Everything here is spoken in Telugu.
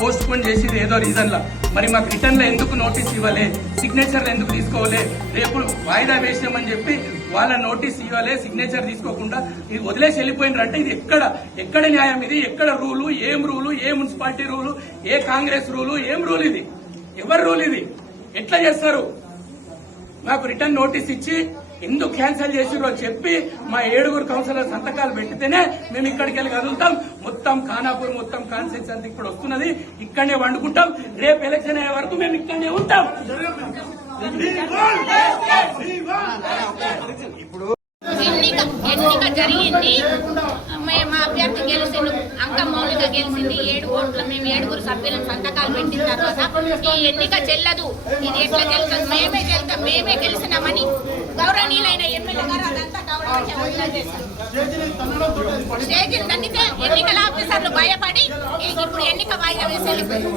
పోస్ట్పోన్ చేసేది ఏదో రీజన్లా, మరి మాకు రిటర్న్లో ఎందుకు నోటీస్ ఇవ్వలే, సిగ్నేచర్లు ఎందుకు తీసుకోవాలి, రేపు వాయిదా వేసామని చెప్పి వాళ్ళ నోటీస్ ఇవ్వాలి, సిగ్నేచర్ తీసుకోకుండా ఇది వదిలేసి వెళ్ళిపోయినారంటే ఇది ఎక్కడ న్యాయం, ఇది ఎక్కడ రూలు, ఏం రూలు, ఏ మున్సిపాలిటీ రూలు, ఏ కాంగ్రెస్ రూలు, ఏం రూల్ ఇది, ఎవరి రూల్ ఇది, ఎట్లా చేస్తారు? మాకు రిటర్న్ నోటీస్ ఇచ్చి ఎందుకు క్యాన్సిల్ చేసిరో చెప్పి మా 7 కౌన్సిలర్ సంతకాలు పెట్టితేనే మేము ఇక్కడికి వెళ్ళి కదులుతాం. మొత్తం ఖానాపూర్ మొత్తం కాన్స్టిట్యూన్సీ అంతా ఇప్పుడు వస్తున్నది, ఇక్కడనే వండుకుంటాం. రేపు ఎలక్షన్ అయ్యే వరకు మేము ఇక్కడనే ఉంటాం. ఎన్నిక జరిగింది, మా అభ్యర్థి గెలిచిండు, అంక మౌలిక గెలిచింది 7 ఓట్ల. మేము 7 సభ్యులను సంతకాలు పెట్టిన తర్వాత ఈ ఎన్నిక చెల్లదు, ఇది ఎట్లా గెలుస్తుంది, మేమే గెలిచినామని గౌరవనీయులైన ఎమ్మెల్యే గారు అదంతా స్టేజీని తగ్గితే ఎన్నికల ఆఫీసర్లు భయపడి ఇప్పుడు ఎన్నిక వాయిదా వేసి వెళ్ళిపోయింది.